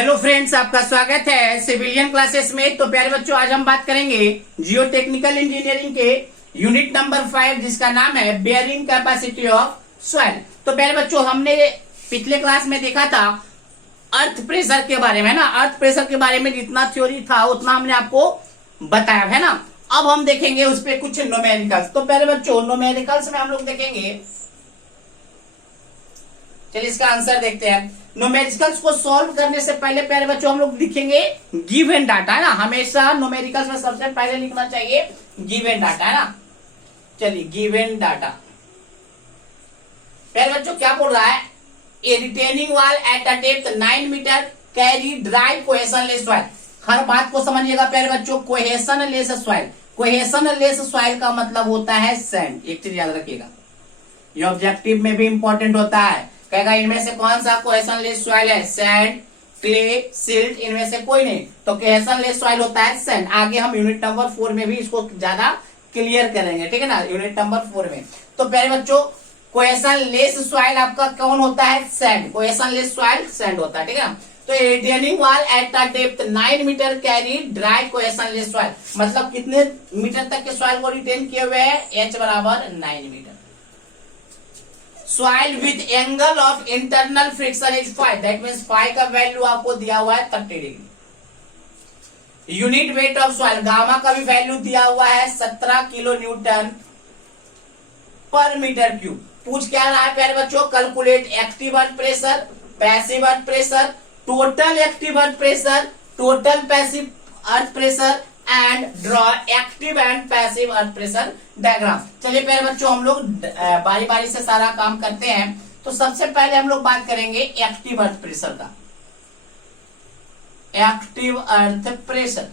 Hello friends, आपका स्वागत है सिविलियन क्लासेस में। तो प्यारे बच्चों, आज हम बात करेंगे जियो टेक्निकल इंजीनियरिंग के यूनिट नंबर 5, जिसका नाम है बेयरिंग कैपेसिटी ऑफ सॉइल। तो प्यारे बच्चों, हमने पिछले क्लास में देखा था अर्थ प्रेशर के बारे में ना। अर्थ प्रेशर के बारे में जितना थ्योरी था उतना हमने आपको बताया है ना। अब हम देखेंगे उस पर कुछ न्यूमेरिकल्स। तो प्यारे बच्चों, न्यूमेरिकल्स में हम लोग देखेंगे, चलिए इसका आंसर देखते हैं। न्यूमेरिकल्स को सॉल्व करने से पहले प्यारे बच्चों हम लोग लिखेंगे गिवन डाटा, है ना। हमेशा न्यूमेरिकल्स में सबसे पहले लिखना चाहिए गिवन डाटा, है ना। चलिए गिवन डाटा। प्यारे बच्चों क्या बोल रहा है, a retaining wall at a depth 9 metre carry dry cohesionless soil. हर बात को समझिएगा प्यारे बच्चों, कोहेशनलेस सॉइल। कोहेशनलेस सॉइल का मतलब होता है सैंड। एक चीज याद रखिएगा, ये ऑब्जेक्टिव में भी इंपॉर्टेंट होता है। कहेगा इनमें से कौन सा कोहेशनलेस सॉइल है, सैंड, क्ले, सिल्ट, इनमें से कोई नहीं। तो कोहेशनलेस सॉइल होता है सैंड। आगे हम यूनिट नंबर 4 में भी इसको ज्यादा क्लियर करेंगे, ठीक है ना, यूनिट नंबर 4 में। तो प्यारे बच्चों, कोहेशनलेस सॉइल आपका कौन होता है, सैंड। कोहेशनलेस सॉइल सैंड होता है, ठीक है ना। तो retaining wall at a depth 9 metre carry dry cohesionless soil, मतलब कितने मीटर तक के सॉइल को रिटेन किए हुए हैं, H बराबर 9 metre. Soil with angle of internal friction is 5, that means 5 का वैल्यू आपको दिया हुआ है 30 degree. Unit weight of soil, gamma का भी वैल्यू दिया हुआ है 17 किलो न्यूटन पर मीटर क्यूब। पूछ क्या रहा है प्यारे बच्चों, calculate active earth pressure, passive earth pressure, total active earth pressure, total passive earth pressure and draw active and passive earth pressure diagram. चलिए प्यारे बच्चों, हम लोग बारी बारी से सारा काम करते हैं। तो सबसे पहले हम लोग बात करेंगे एक्टिव अर्थ प्रेशर का। एक्टिव अर्थ प्रेशर,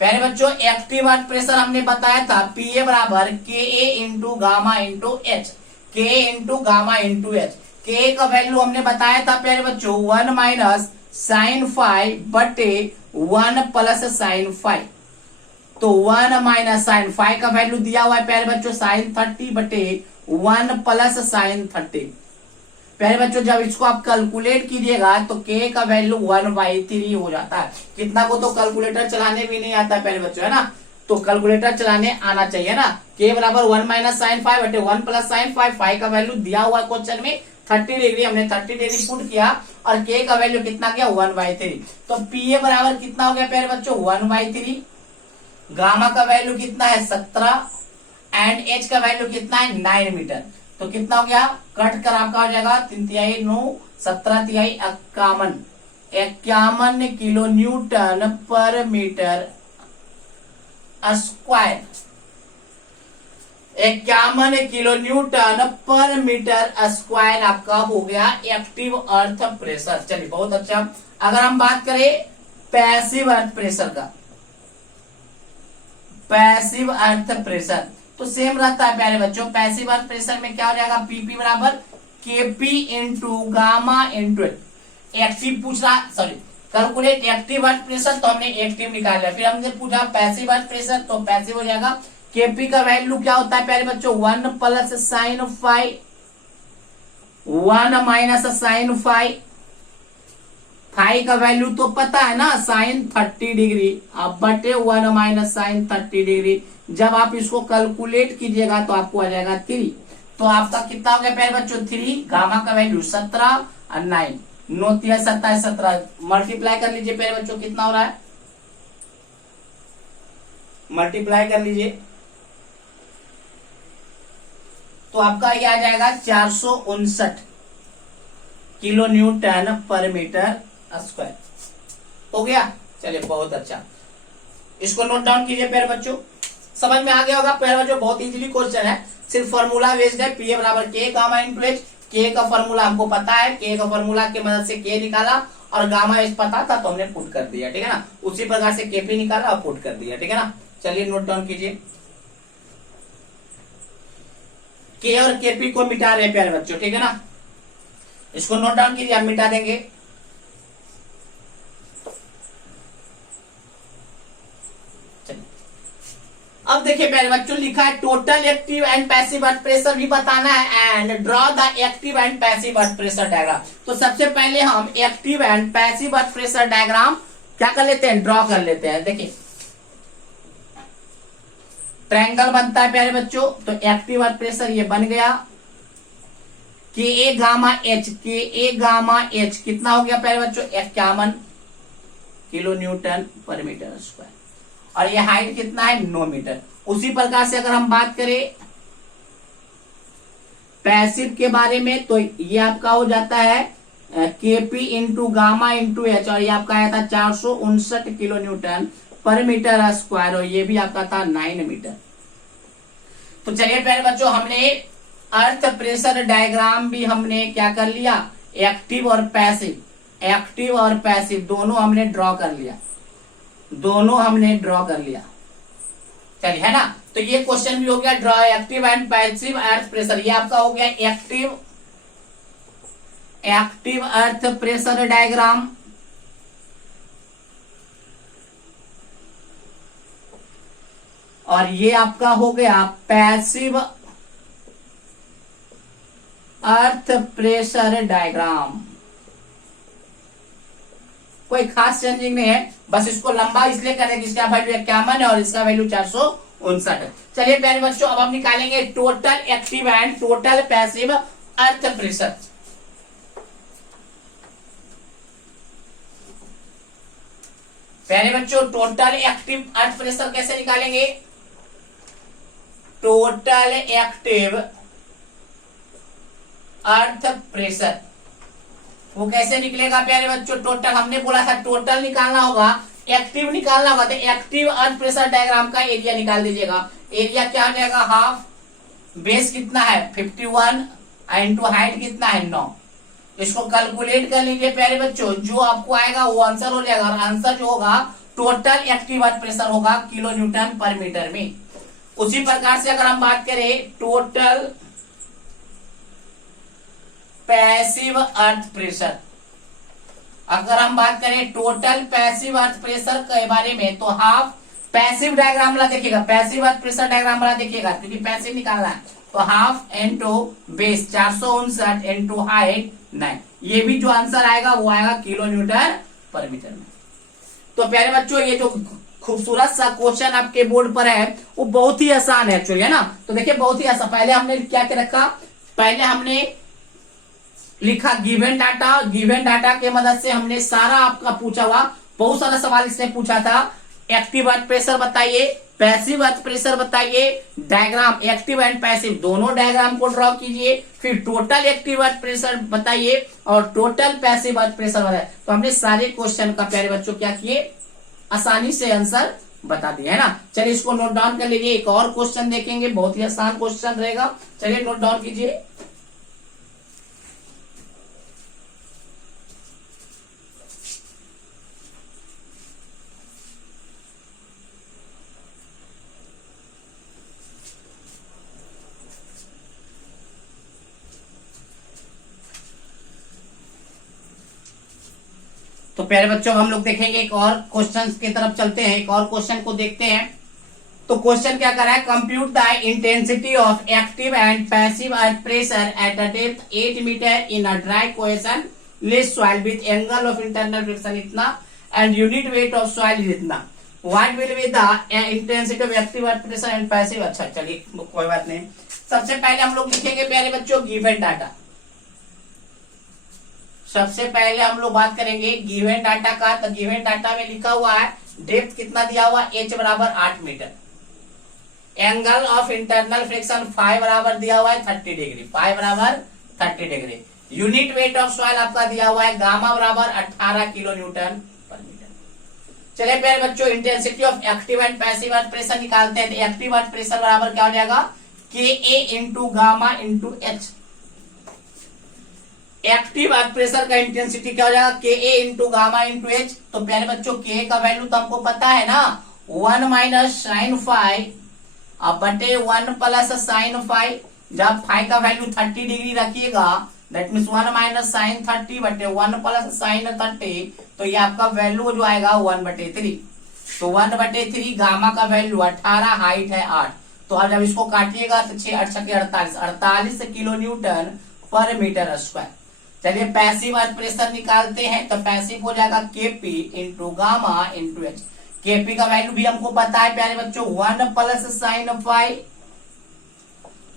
प्यारे बच्चों एक्टिव अर्थ प्रेशर हमने बताया था पीए बराबर के a into gamma into H, के इंटू गामा इंटू एच। के का वैल्यू हमने बताया था प्यारे बच्चों 1 माइनस साइन 5 बटे 1 प्लस साइन 5। तो 1 माइनस साइन 5 का वैल्यू दिया हुआ है प्यारे बच्चों साइन 30 बटे 1 प्लस साइन 30। प्यारे बच्चों जब इसको आप कैलकुलेट कीजिएगा तो के का वैल्यू 1/3 हो जाता है। कितना को तो कैलकुलेटर चलाने भी नहीं आता प्यारे बच्चों, है ना। तो कैलकुलेटर चलाने आना चाहिए ना। के बराबर 1 माइनस साइन 5 बटे 1 प्लस साइन 5। 5 का वैल्यू दिया हुआ क्वेश्चन में 30 डिग्री, हमने 30 डिग्री पुट किया और के का वैल्यू कितना गया 1/3। तो पीए बराबर कितना हो गया प्यारे बच्चों 1/3। गामा का वैल्यू कितना है 17 एंड एच का वैल्यू कितना है 9 मीटर। तो कितना हो गया, कट कर आपका हो जाएगा 3 तिहाई 9, 17 तिहाई 51 किलो न्यूटन पर मीटर स्क्वायर। 51 किलो न्यूटन पर मीटर स्क्वायर आपका हो गया एक्टिव अर्थ प्रेशर। चलिए बहुत अच्छा। अगर हम बात करें पैसिव अर्थ प्रेशर का, पैसिव अर्थ प्रेशर तो सेम रहता है प्यारे बच्चों। पैसिव अर्थ प्रेशर में क्या हो जाएगा, पीपी बराबर KP into gamma into active पूछ रहा, sorry calculate active earth pressure, तो हमने एक्टिव निकाल लिया। फिर हमने पूछा पैसिव अर्थ प्रेशर, तो पैसिव हो जाएगा केपी का वैल्यू क्या होता है प्यारे बच्चों 1 प्लस साइन 5, 1 माइनस साइन 5। 5 का वैल्यू तो पता है ना साइन 30 डिग्री, अब बटे 1 माइनस साइन 30 डिग्री। जब आप इसको कैलकुलेट कीजिएगा तो आपको आ जाएगा 3। तो आपका कितना हो गया प्यारे बच्चों 3। गामा का वैल्यू 17 और 9, 9 तिहाई 27, 17 मल्टीप्लाई कर लीजिए प्यारे बच्चों, कितना हो रहा है, मल्टीप्लाई कर लीजिए तो आपका ये आ जाएगा 459 किलो न्यूटन पर मीटर स्क्वायर। हो गया, चलिए बहुत अच्छा। इसको नोट डाउन कीजिए प्यारे बच्चों, समझ में आ गया होगा प्यारे बच्चों। बहुत इजीली क्वेश्चन है, सिर्फ फॉर्मूला बेस्ड है। पीए बराबर के गामा इंटू एच। के का फॉर्मूला हमको पता है, के का फॉर्मूला की मदद से के निकाला और गामा एच पता था तो हमने पुट कर दिया, ठीक है ना। उसी प्रकार से केपी निकाला और पुट कर दिया, ठीक है ना। चलिए नोट डाउन कीजिए, के और केपी को मिटा रहे प्यारे बच्चों, ठीक है ना। इसको नोट डाउन कीजिए, हम मिटा देंगे। अब देखिए प्यारे बच्चों, लिखा है total active and passive earth pressure भी बताना है and draw the active and passive earth pressure diagram. तो सबसे पहले हम active and passive earth pressure diagram क्या कर लेते हैं, ड्रॉ कर लेते हैं। देखिए ट्रायंगल बनता है प्यारे बच्चों, तो एक्टिव अर्थ प्रेशर ये बन गया के ए गामा एच, के ए गामा एच कितना हो गया प्यारे बच्चों, 51 किलो न्यूटन पर मीटर स्क्वायर, और ये हाइट कितना है 9 मीटर। उसी प्रकार से अगर हम बात करें पैसिव के बारे में, तो ये आपका हो जाता है KP into gamma into H, और ये आपका आया था 459 किलो न्यूटन पर मीटर स्क्वायर, और ये भी आपका था 9 मीटर। तो चलिए प्यारे बच्चों, हमने अर्थ प्रेशर डायग्राम भी हमने क्या कर लिया, एक्टिव और पैसिव, एक्टिव और पैसिव दोनों हमने ड्रॉ कर लिया, दोनों हमने ड्रॉ कर लिया। चलिए है ना, तो ये क्वेश्चन भी हो गया draw active and passive earth pressure, ये आपका हो गया एक्टिव अर्थ प्रेशर डायग्राम। और ये आपका हो गया पैसिव अर्थ प्रेशर डायग्राम। कोई खास चेंजिंग नहीं है, बस इसको लंबा इसलिए करें कि इसका वैल्यू 51 है और इसका वैल्यू 459। चलिए प्यारे बच्चों, अब हम निकालेंगे total active and total passive earth pressure. प्यारे बच्चों, टोटल एक्टिव अर्थ प्रेशर कैसे निकालेंगे, टोटल एक्टिव अर्थ प्रेशर वो कैसे निकलेगा प्यारे बच्चों, टोटल हमने बोला था टोटल निकालना होगा, एक्टिव निकालना होगा, तो एक्टिव अर्थ प्रेशर डायग्राम का एरिया निकाल दीजिएगा। एरिया क्या हो जाएगा, हाफ, बेस कितना है 51 इंटू हाइट कितना है 9। इसको कैलकुलेट कर लीजिए प्यारे बच्चों, जो आपको आएगा वो आंसर हो जाएगा, और आंसर जो होगा टोटल एक्टिव अर्थ प्रेशर होगा किलो न्यूटन पर मीटर में। उसी प्रकार से अगर हम बात करें टोटल पैसिव अर्थ प्रेशर, अगर हम बात करें टोटल पैसिव अर्थ प्रेशर के बारे में, तो हाफ पैसिव डायग्राम वाला देखिएगा, पैसिव अर्थ प्रेशर डायग्राम वाला देखिएगा, क्योंकि पैसिव निकालना है, तो half into base 459 into height 9, ये भी जो आंसर आएगा वो आएगा किलो न्यूटन पर मीटर में। तो प्यारे बच्चों, ये जो खूबसूरत सा क्वेश्चन आपके बोर्ड पर है वो बहुत ही आसान है एक्चुअली, है ना। तो देखिए बहुत ही आसान, पहले हमने क्या क्या रखा, पहले हमने लिखा गिवन डाटा, गिवन डाटा के मदद से हमने सारा आपका पूछा हुआ बहुत सारा सवाल इसने पूछा था। एक्टिव अर्थ प्रेशर बताइए, पैसिव अर्थ प्रेशर बताइए, डायग्राम एक्टिव एंड पैसिव दोनों डायग्राम को ड्रॉ कीजिए, फिर टोटल एक्टिव अर्थ प्रेशर बताइए और टोटल पैसिव अर्थ प्रेशर बताइए। तो हमने सारे क्वेश्चन का प्यारे बच्चों क्या किए, आसानी से आंसर बता दिया, है ना। चलिए इसको नोट डाउन कर लीजिए, एक और क्वेश्चन देखेंगे, बहुत ही आसान क्वेश्चन रहेगा। चलिए नोट डाउन कीजिए। तो प्यारे बच्चों, हम लोग देखेंगे एक और क्वेश्चन की तरफ चलते हैं, एक और क्वेश्चन को देखते हैं। तो क्वेश्चन क्या कर रहा है, compute the intensity of active and passive earth pressure at a depth 8 metre in a dry cohesionless soil with angle of internal friction इतना and unit weight of soil इतना, what will be the intensity of active earth pressure and passive. अच्छा चलिए कोई बात नहीं, सबसे पहले हम लोग लिखेंगे प्यारे बच्चों गिवन डाटा। सबसे पहले हम लोग बात करेंगे गिवन डाटा का। तो गिवन डाटा में लिखा हुआ है डेप्थ कितना दिया हुआ, h बराबर 8 metre, angle of internal friction phi बराबर दिया हुआ है 30 डिग्री, फाई बराबर 30 degree, unit weight of soil आपका दिया हुआ है गामा बराबर 18 किलो न्यूटन पर मीटर। चलिए प्यारे बच्चों, intensity of active and passive earth pressure निकालते हैं। एक्टिव अर्थ प्रेशर बराबर क्या हो जाएगा, K a into gamma into H. Active earth pressure का इंटेंसिटी क्या हो जाएगा, K a into gamma into H. तो प्यारे बच्चों, के का वैल्यू तो हमको पता है ना, 1 माइनस साइन फाई अब बटे 1 प्लस साइन फाई। जब फाई का वैल्यू 30 डिग्री रखिएगा, दैट मीन्स 1 माइनस साइन 30 बटे 1 प्लस साइन 30, तो ये आपका वैल्यू जो आएगा 1/3। तो 1/3, गामा का वैल्यू 18, हाइट है 8। तो अब जब इसको काटिएगा तो 6 8 छके 48, 48 किलो न्यूटन पर मीटर स्क्वायर। चलिए पैसिव अर्थ प्रेशर निकालते हैं। तो पैसिव हो जाएगा KP into gamma into H. KP का वैल्यू भी हमको पता है प्यारे बच्चों, 1 प्लस साइन 5,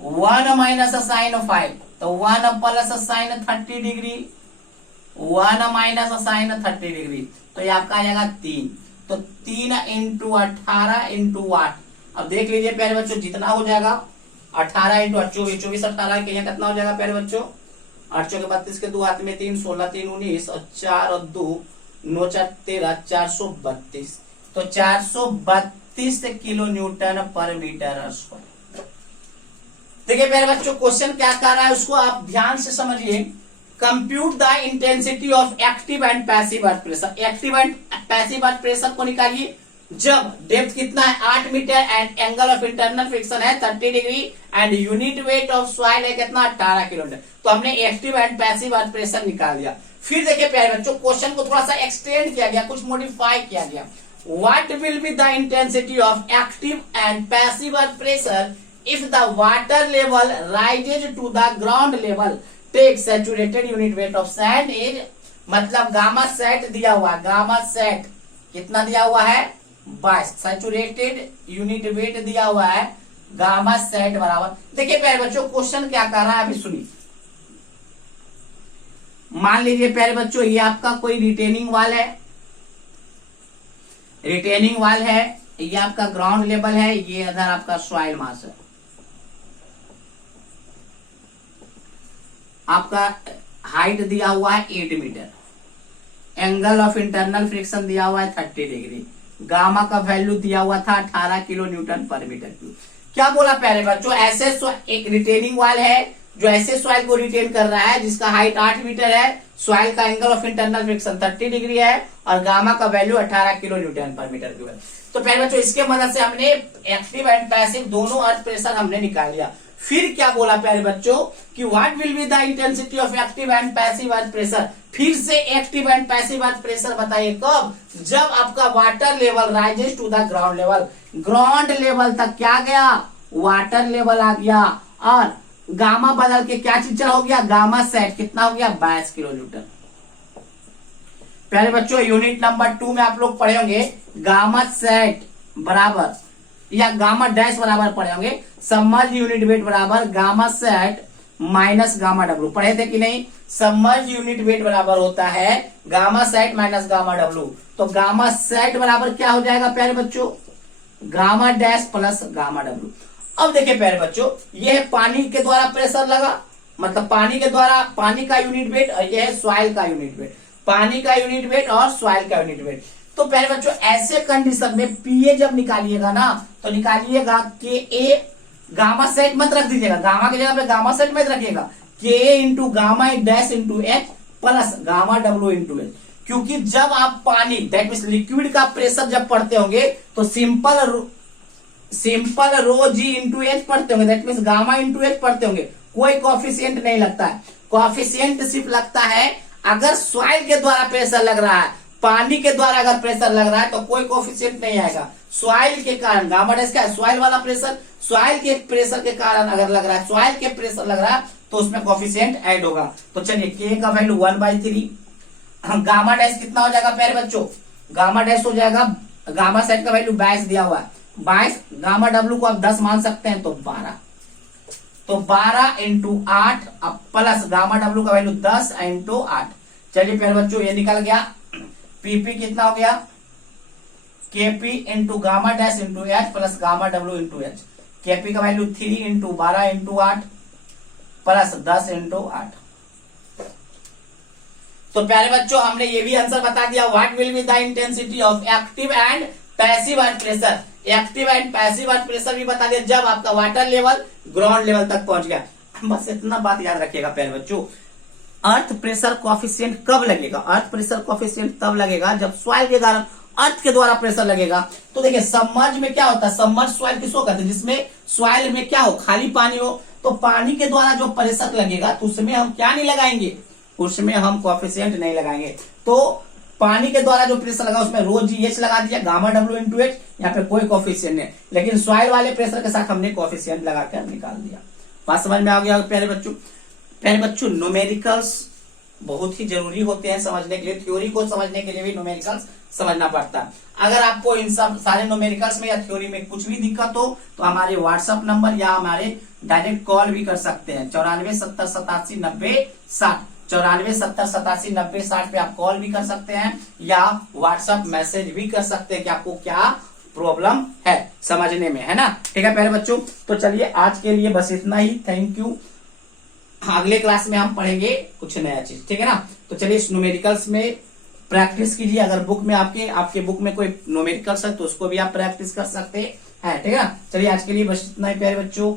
1 माइनस साइन 5, तो 1 plus sine 30 degree, 1 minus sine 30 degree, तो ये आपका आ जाएगा 3। तो 3 इंटू 18 इंटू 8। अब देख लीजिए प्यारे बच्चों, जितना हो जाएगा 18 इंटू 8, 24, 24 18 के यहाँ कितना हो जाएगा प्यारे बच्चों, 8 चौके 32 के 2 हाथ में 3, 16 3 19 और 4 और 2 9 4 13, 432। तो 432 किलो न्यूटन पर मीटर स्क्वायर। देखिए प्यारे बच्चों, क्वेश्चन क्या कर रहा है उसको आप ध्यान से समझिए। Compute the intensity of active and passive earth pressure. Active and passive earth pressure को निकालिए जब डेप्थ कितना है 8 metre and angle of internal friction है 30 degree and unit weight of soil है कितना 18 किलोमीटर। तो हमने active and passive earth pressure निकाल दिया। फिर देखिए प्यारे बच्चों, क्वेश्चन को थोड़ा सा एक्सटेंड किया गया, कुछ मॉडिफाई किया गया। What will be the intensity of active and passive earth pressure if the water level rises to the ground level, take saturated unit weight of sand is, मतलब गामा सेट दिया हुआ है, gamma sat कितना दिया हुआ है 22, saturated unit wait दिया हुआ है गामा सेट बराबर। देखिए प्यारे बच्चों, क्वेश्चन क्या कर रहा है अभी सुनिए। मान लीजिए प्यारे बच्चों, ये आपका कोई रिटेनिंग वाल है, रिटेनिंग वाल है, ये आपका ग्राउंड लेवल है, ये इधर आपका सॉइल मास है। आपका हाइट दिया हुआ है 8 metre, angle of internal friction दिया हुआ है 30 डिग्री, गामा का वैल्यू दिया हुआ था 18 किलो न्यूटन पर मीटर क्यूब। क्या बोला प्यारे बच्चों, ऐसे एक रिटेनिंग वाल है जो ऐसे सॉइल को रिटेन कर रहा है जिसका हाइट 8 मीटर है, सॉइल का angle of internal friction 30 degree है और गामा का वैल्यू 18 किलो न्यूटन पर मीटर क्यूब है। तो प्यारे बच्चों, इसके मदद से हमने एक्टिव एंड पैसिव दोनों अर्थ प्रेशर हमने निकाल लिया। फिर क्या बोला प्यारे बच्चों कि what will be the intensity of active and passive earth pressure. फिर से active and passive earth pressure बताइए कब, जब आपका water level rises to the ground level, ground level तक क्या गया, वाटर लेवल आ गया और गामा बदल के क्या चीज हो गया, गामा सेट कितना हो गया 22 किलो न्यूटन। प्यारे बच्चों, यूनिट नंबर 2 में आप लोग पढ़े होंगे गामा सेट बराबर या गामा डैश बराबर पढ़े होंगे सबमर्ज यूनिट वेट बराबर gamma sat minus gamma W. पढ़े थे कि नहीं, सबमर्ज यूनिट वेट बराबर होता है gamma sat minus gamma W. तो गामा सेट बराबर क्या हो जाएगा प्यारे बच्चों, gamma dash plus gamma W. अब देखिए प्यारे बच्चों, ये है पानी के द्वारा प्रेशर लगा, मतलब पानी के द्वारा पानी का यूनिट वेट और ये है सॉइल का यूनिट वेट, पानी का यूनिट वेट और सॉइल का यूनिट वेट। तो प्यारे बच्चों, ऐसे कंडीशन में पीए जब निकालिएगा ना तो निकालिएगा के ए, गामा सेट मत रख दीजिएगा, गामा की जगह पे गामा सेट मत रखिएगा, के into gamma dash into H plus gamma W into H. क्योंकि जब आप पानी दैट मीन लिक्विड का प्रेशर जब पढ़ते होंगे तो सिंपल रो जी इंटू एच पढ़ते होंगे, that mean gamma into H पढ़ते होंगे, कोई कॉफिशिएंट नहीं लगता है। कॉफिशिएंट सिर्फ लगता है अगर सॉइल के द्वारा प्रेशर लग रहा है, पानी के द्वारा अगर प्रेशर लग रहा है तो कोई कोफिशिएंट नहीं आएगा। सॉइल के कारण गामा डैश क्या है, सॉइल वाला प्रेशर, सॉइल के प्रेशर के कारण अगर लग रहा है, सॉइल के प्रेशर लग रहा है तो उसमें कोफिशिएंट ऐड होगा। तो चलिए के का वैल्यू 1/3, गामा डैश कितना हो जाएगा प्यारे बच्चों, गामा डैश हो जाएगा, गामा सेट का वैल्यू 22 दिया हुआ है 22, गामा डब्ल्यू को आप 10 मान सकते हैं तो 12, तो 12 इंटू 8 अब प्लस गामा डब्ल्यू का वैल्यू 10 इंटू 8। चलिए प्यारे बच्चों, ये निकल गया, पीपी कितना हो गया, KP into gamma dash into H plus gamma W into H. KP का value 3 into 12 into 8 plus 10 into 8। तो प्यारे बच्चों, हमने ये भी आंसर बता दिया, what will be the intensity of active and passive earth pressure. Active and passive earth pressure भी बता दिया जब आपका वाटर लेवल ग्राउंड लेवल तक पहुंच गया। बस इतना बात याद रखिएगा प्यारे बच्चों, अर्थ प्रेशर कोफिशिएंट कब लगेगा, अर्थ प्रेशर कोफिशिएंट तब लगेगा जब सॉइल के कारण अर्थ के द्वारा प्रेशर लगेगा। तो देखिए सबमर्ज में क्या होता है, सबमर्ज सॉइल किसको कहते हैं, जिसमें सॉइल में क्या हो, खाली पानी हो, तो पानी के द्वारा जो प्रेशर लगेगा तो उसमें हम क्या नहीं लगाएंगे, उसमें हम कोफिशिएंट नहीं लगाएंगे। तो पानी के द्वारा जो प्रेशर लगा उसमें रो जी एच लगा दिया, गामा डब्ल्यू इंटू एच, यहाँ पे कोई कोफिशिएंट नहीं, लेकिन सॉइल वाले प्रेशर के साथ हमने कोफिशिएंट लगाकर निकाल दिया। बात समझ में आ गया प्यारे बच्चों। प्यारे बच्चों, न्यूमेरिकल्स बहुत ही जरूरी होते हैं समझने के लिए, थ्योरी को समझने के लिए भी न्यूमेरिकल्स समझना पड़ता है। अगर आपको इन सब सारे न्यूमेरिकल्स में या थ्योरी में कुछ भी दिक्कत हो तो हमारे व्हाट्सएप नंबर या हमारे डायरेक्ट कॉल भी कर सकते हैं 9470879060, 9470879060 पे आप कॉल भी कर सकते हैं या व्हाट्सएप मैसेज भी कर सकते हैं कि आपको क्या प्रॉब्लम है समझने में, है ना। ठीक है प्यारे बच्चों, तो चलिए आज के लिए बस इतना ही। Thank you. अगले क्लास में हम पढ़ेंगे कुछ नया चीज, ठीक है ना। तो चलिए इस न्यूमेरिकल्स में प्रैक्टिस कीजिए। अगर बुक में आपके बुक में कोई न्यूमेरिकल्स है तो उसको भी आप प्रैक्टिस कर सकते हैं, ठीक है ना। चलिए आज के लिए बस इतना ही प्यारे बच्चों।